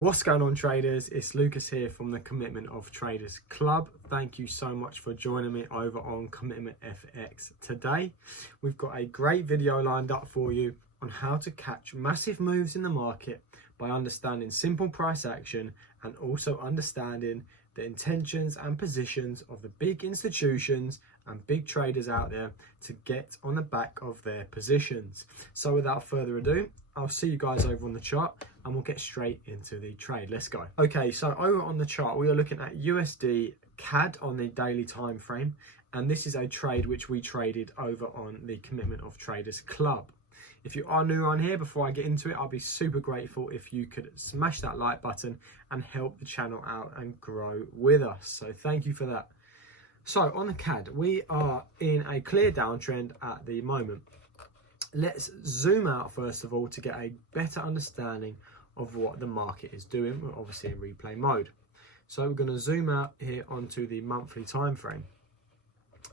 What's going on, traders? It's Lucas here from the Commitment of Traders Club. Thank you so much for joining me over on Commitment FX today. We've got a great video lined up for you on how to catch massive moves in the market by understanding simple price action and also understanding the intentions and positions of the big institutions and big traders out there to get on the back of their positions. So without further ado, I'll see you guys over on the chart and we'll get straight into the trade. Let's go. Okay, so over on the chart, we are looking at USD CAD on the daily time frame. And this is a trade which we traded over on the Commitment of Traders Club. If you are new on here, before I get into it, I'll be super grateful if you could smash that like button and help the channel out and grow with us. So thank you for that. So on the CAD, we are in a clear downtrend at the moment. Let's zoom out first of all to get a better understanding of what the market is doing. We're obviously in replay mode. So we're going to zoom out here onto the monthly time frame.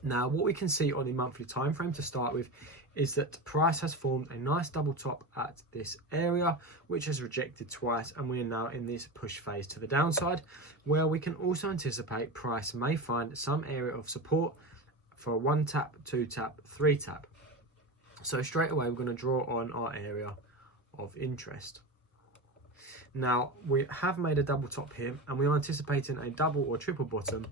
Now, what we can see on the monthly time frame to start with is that price has formed a nice double top at this area, which has rejected twice, and we are now in this push phase to the downside, where we can also anticipate price may find some area of support for 1 tap, 2 tap, 3 tap. So straight away, we're going to draw on our area of interest. Now, we have made a double top here, and we are anticipating a double or triple bottom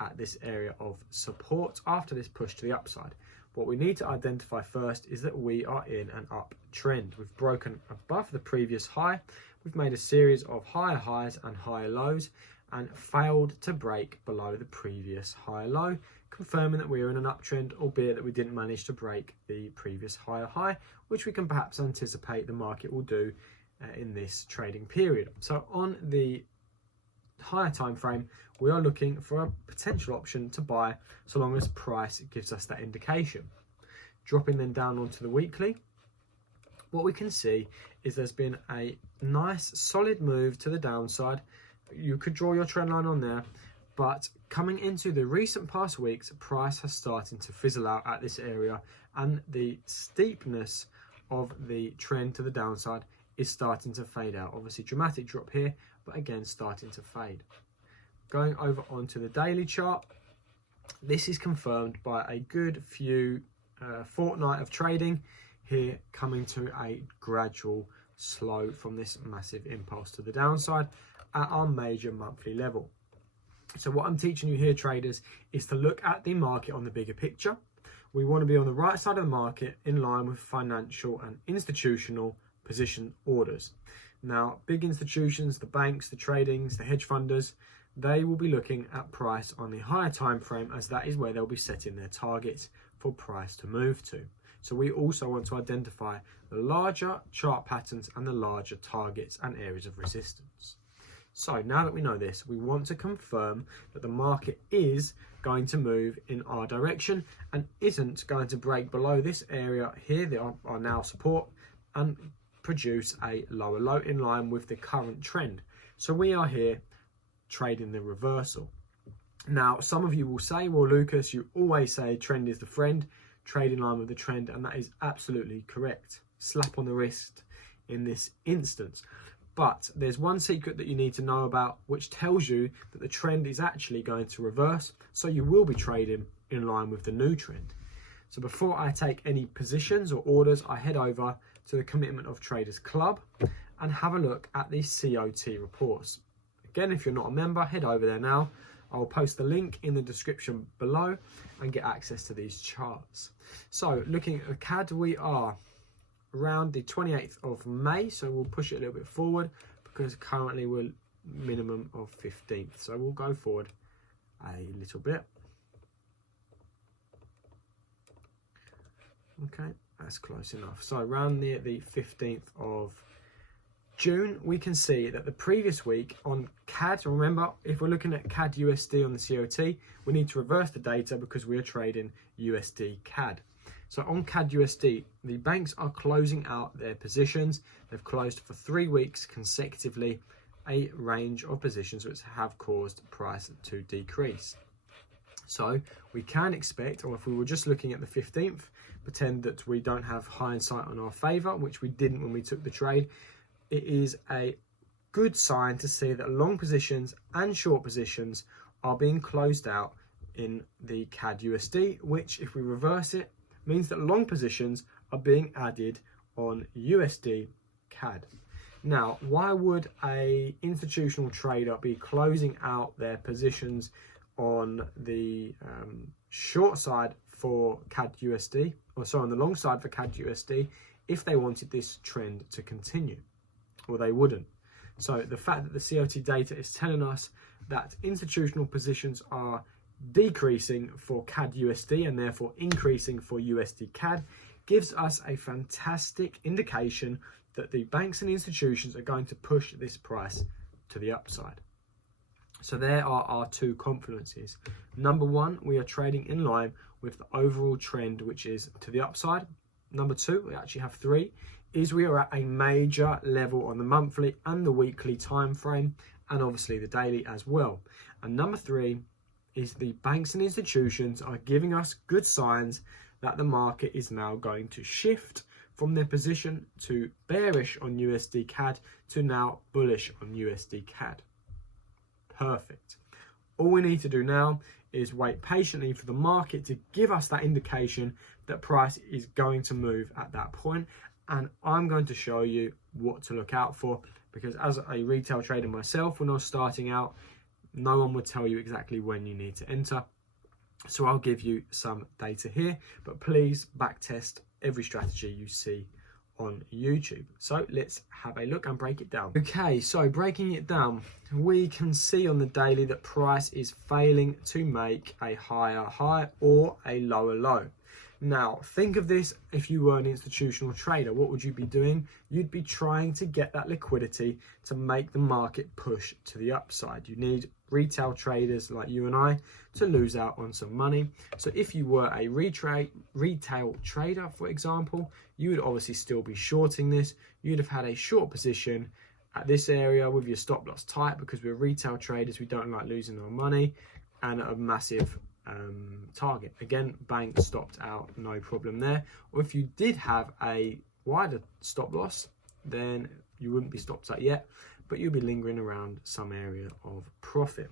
at this area of support after this push to the upside. What we need to identify first is that we are in an uptrend. We've broken above the previous high. We've made a series of higher highs and higher lows and failed to break below the previous higher low, confirming that we are in an uptrend, albeit that we didn't manage to break the previous higher high, which we can perhaps anticipate the market will do in this trading period. So on the higher time frame, we are looking for a potential option to buy so long as price gives us that indication. Dropping then down onto the weekly, what we can see is there's been a nice solid move to the downside. You could draw your trend line on there, but coming into the recent past weeks, price has started to fizzle out at this area, and the steepness of the trend to the downside is starting to fade out. Obviously dramatic drop here, but again starting to fade. Going over onto the daily chart, this is confirmed by a good few fortnight of trading here, coming to a gradual slow from this massive impulse to the downside at our major monthly level. So what I'm teaching you here, traders, is to look at the market on the bigger picture. We want to be on the right side of the market in line with financial and institutional position orders. Now, big institutions, the banks, the tradings, the hedge funders, they will be looking at price on the higher time frame, as that is where they'll be setting their targets for price to move to. So we also want to identify the larger chart patterns and the larger targets and areas of resistance. So now that we know this, we want to confirm that the market is going to move in our direction and isn't going to break below this area here, that are now support, and produce a lower low in line with the current trend. So we are here trading the reversal. Now, some of you will say, well, Lucas, you always say trend is the friend, trade in line with the trend, and that is absolutely correct. Slap on the wrist in this instance. But there's one secret that you need to know about, which tells you that the trend is actually going to reverse, so you will be trading in line with the new trend. So before I take any positions or orders, I head over to the Commitment of Traders Club and have a look at the COT reports. Again, if you're not a member, head over there now. I'll post the link in the description below and get access to these charts. So looking at the CAD, we are around the 28th of May, so we'll push it a little bit forward because currently we're minimum of 15th. So we'll go forward a little bit. Okay, that's close enough. So around the 15th of June, we can see that the previous week on CAD, remember, if we're looking at CAD USD on the COT, we need to reverse the data because we are trading USD CAD. So on CAD USD, the banks are closing out their positions. They've closed for 3 weeks consecutively, a range of positions which have caused price to decrease. So we can expect, or if we were just looking at the 15th, pretend that we don't have hindsight on our favor, which we didn't when we took the trade, it is a good sign to see that long positions and short positions are being closed out in the CAD USD, which, if we reverse it, means that long positions are being added on USD CAD. Now, why would a institutional trader be closing out their positions on the short side for CAD USD, or sorry, on the long side for CAD USD, if they wanted this trend to continue? Well, they wouldn't. So the fact that the COT data is telling us that institutional positions are decreasing for CAD USD and therefore increasing for USD CAD gives us a fantastic indication that the banks and institutions are going to push this price to the upside. So there are our two confluences. Number one, we are trading in line with the overall trend, which is to the upside. Number two, we actually have three, is we are at a major level on the monthly and the weekly time frame, and obviously the daily as well. And number three is the banks and institutions are giving us good signs that the market is now going to shift from their position to bearish on USD CAD to now bullish on USD CAD. Perfect. All we need to do now is wait patiently for the market to give us that indication that price is going to move at that point. And I'm going to show you what to look out for, because as a retail trader myself, when I was starting out, no one would tell you exactly when you need to enter. So I'll give you some data here, but please backtest every strategy you see on YouTube. So let's have a look and break it down. Okay, so breaking it down, we can see on the daily that price is failing to make a higher high or a lower low. Now, think of this if you were an institutional trader. What would you be doing? You'd be trying to get that liquidity to make the market push to the upside. You need retail traders like you and I to lose out on some money. So if you were a retail trader, for example, you would obviously still be shorting this. You'd have had a short position at this area with your stop loss tight, because we're retail traders, we don't like losing our money, and a massive target. Again, bank stopped out, no problem there. Or if you did have a wider stop loss, then you wouldn't be stopped out yet, but you'll be lingering around some area of profit.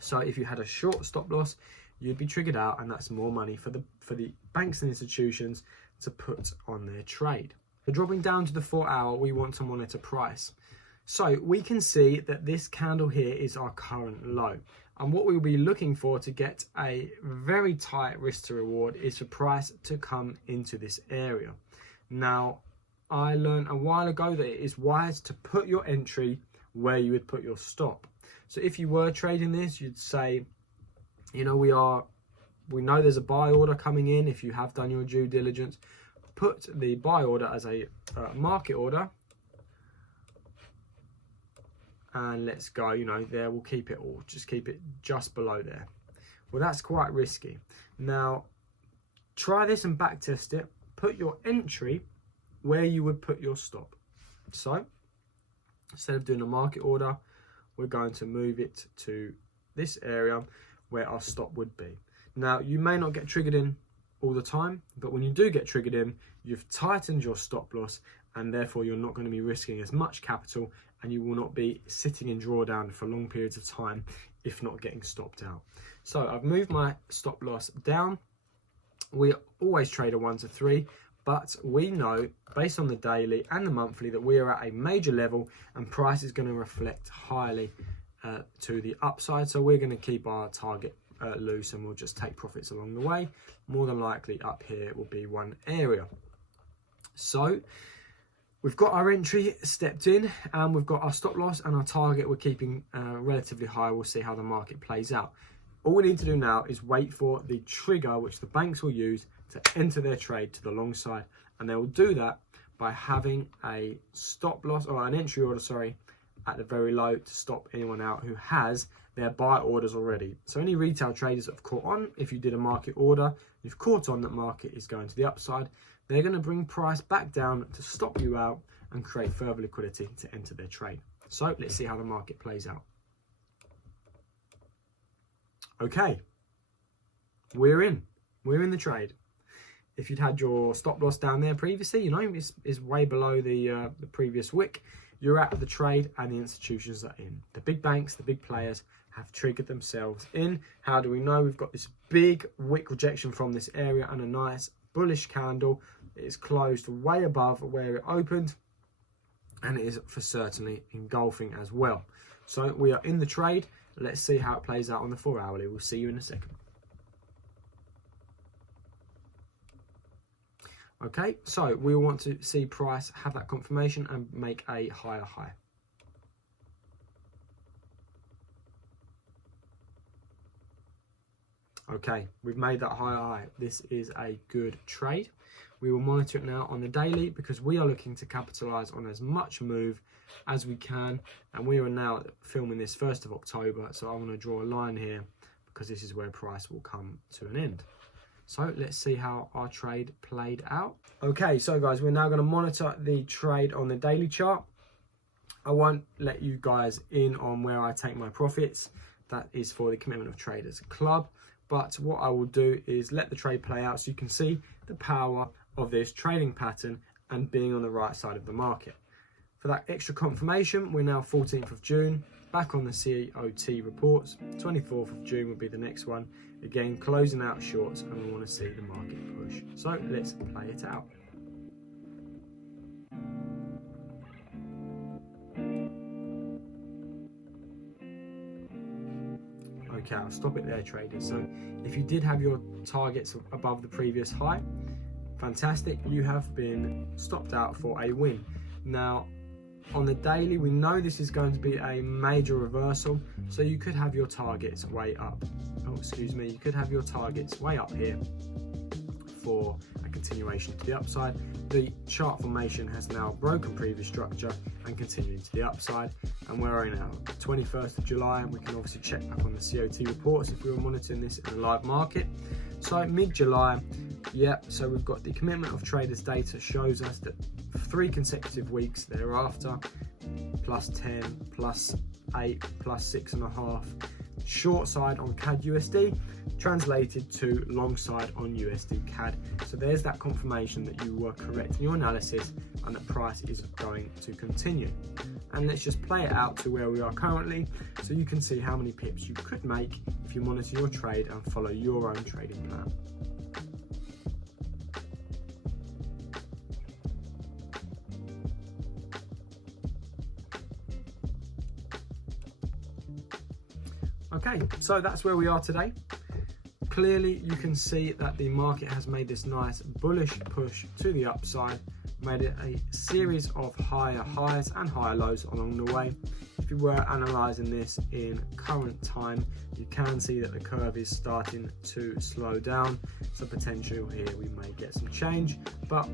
So if you had a short stop loss, you'd be triggered out, and that's more money for the banks and institutions to put on their trade. So dropping down to the 4 hour, we want to monitor price. So we can see that this candle here is our current low. And what we'll be looking for to get a very tight risk to reward is for price to come into this area. Now, I learned a while ago that it is wise to put your entry where you would put your stop. So if you were trading this, you'd say, you know, we know there's a buy order coming in. If you have done your due diligence, put the buy order as a market order. And let's go, you know, there, we'll keep it all, just keep it just below there. Well, that's quite risky. Now, try this and back test it. Put your entry where you would put your stop. So, instead of doing a market order, we're going to move it to this area where our stop would be. Now, you may not get triggered in all the time, but when you do get triggered in, you've tightened your stop loss, and therefore you're not going to be risking as much capital, and you will not be sitting in drawdown for long periods of time if not getting stopped out. So I've moved my stop loss down. We always trade a 1 to 3, but we know based on the daily and the monthly that we are at a major level, and price is going to reflect highly to the upside. So we're going to keep our target loose, and we'll just take profits along the way. More than likely up here will be one area. So we've got our entry stepped in, and we've got our stop loss and our target we're keeping relatively high. We'll see how the market plays out. All we need to do now is wait for the trigger which the banks will use to enter their trade to the long side, and they will do that by having a stop loss, or an entry order, sorry, at the very low to stop anyone out who has their buy orders already. So any retail traders that have caught on, if you did a market order, you've caught on that market is going to the upside, they're going to bring price back down to stop you out and create further liquidity to enter their trade. So let's see how the market plays out. Okay, we're in the trade. If you'd had your stop loss down there previously, you know, it's way below the previous wick. you're out of the trade and the institutions are in. The big banks, the big players have triggered themselves in. How do we know? We've got this big wick rejection from this area and a nice bullish candle. It is closed way above where it opened, and it is for certainly engulfing as well. So we are in the trade. Let's see how it plays out on the 4 hourly. We'll see you in a second. Okay, so we want to see price have that confirmation and make a higher high. Okay, we've made that higher high. This is a good trade. We will monitor it now on the daily because we are looking to capitalize on as much move as we can. And we are now filming this 1st of October. So I'm going to draw a line here because this is where price will come to an end. So let's see how our trade played out. Okay, so guys, we're now going to monitor the trade on the daily chart. I won't let you guys in on where I take my profits. That is for the Commitment of Traders Club. But what I will do is let the trade play out so you can see the power of this trading pattern and being on the right side of the market. For that extra confirmation, we're now 14th of June, back on the COT reports. 24th of June will be the next one. Again, closing out shorts, and we want to see the market push. So let's play it out. Okay, I'll stop it there, traders. So if you did have your targets above the previous high, fantastic, you have been stopped out for a win. Now, on the daily, we know this is going to be a major reversal, so you could have your targets way up. Oh, excuse me, you could have your targets way up here for a continuation to the upside. The chart formation has now broken previous structure and continuing to the upside, and where are we now? 21st of July, and we can obviously check back on the COT reports if we were monitoring this in a live market. So mid-July, yeah, so we've got the Commitment of Traders data shows us that 3 consecutive weeks thereafter, plus 10, plus 8, plus 6.5, short side on CAD USD translated to long side on USD CAD. So there's that confirmation that you were correct in your analysis and that price is going to continue. And let's just play it out to where we are currently so you can see how many pips you could make if you monitor your trade and follow your own trading plan. Okay, so that's where we are today. Clearly, you can see that the market has made this nice bullish push to the upside, made it a series of higher highs and higher lows along the way. If you were analysing this in current time, you can see that the curve is starting to slow down. So potential here, we may get some change, but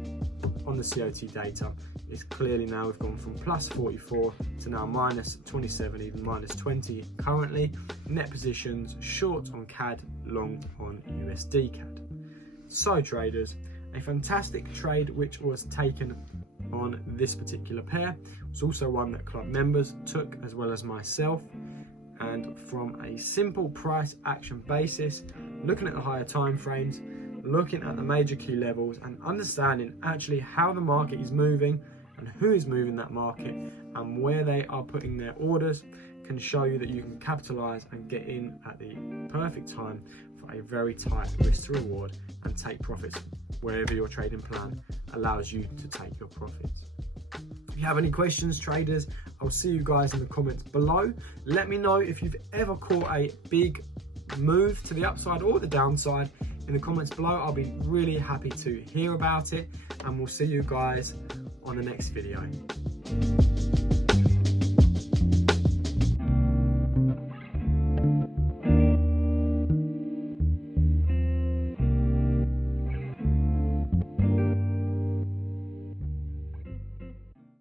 on the COT data, it's clearly now we've gone from plus 44 to now minus 27, even minus 20 currently. Net positions short on CAD, long on USD CAD. So traders, a fantastic trade which was taken on this particular pair. It was also one that club members took as well as myself. And from a simple price action basis, looking at the higher time frames, looking at the major key levels and understanding actually how the market is moving and who is moving that market and where they are putting their orders, can show you that you can capitalize and get in at the perfect time for a very tight risk to reward and take profits wherever your trading plan allows you to take your profits. If you have any questions, traders, I'll see you guys in the comments below. Let me know if you've ever caught a big move to the upside or the downside in the comments below. I'll be really happy to hear about it, and we'll see you guys on the next video.